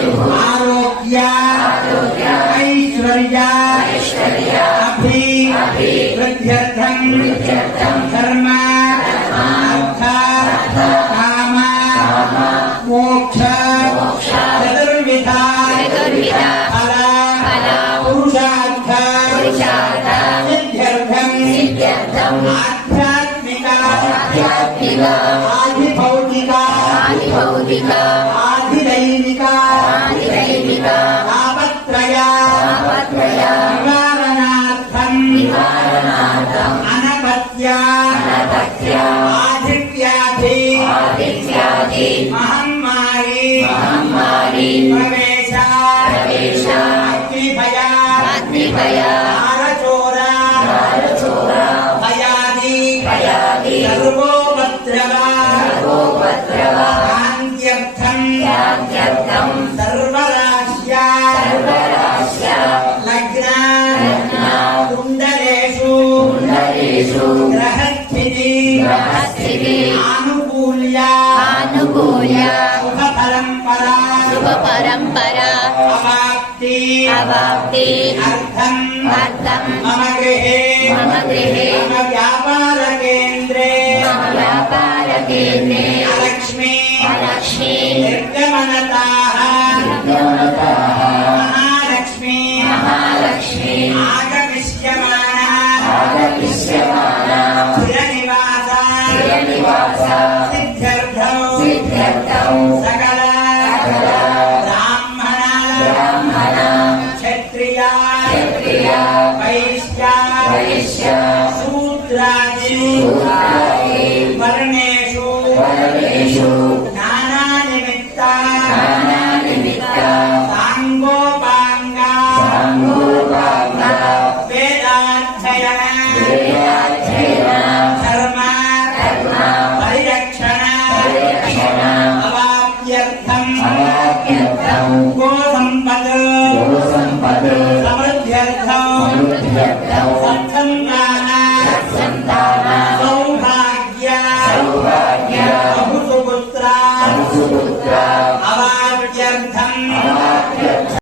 आरोग्य ऐश्वर्य अभिवृद्ध्यर्थं धर्म अर्थ काम मोक्ष चतुर्विधा फल पुरुषार्थ सिद्ध्यर्थं आध्यात्मिक आधिभौतिक आधिदैविक तापत्रय निवारणार्थं अनपत्य आधिक्यादि महामारी प्रवेश अग्निभय नारचोर भयादि सर्वोपद्रव शान्त्यर्थं सर्वराश्य लग्न कुण्डलेषु ग्रहस्थिति आनुकूल्य शुभ परंपरा अवाप्ति अर्थं मम गृहे मम व्यापार केन्द्रे अलक्ष्मी निर्गमन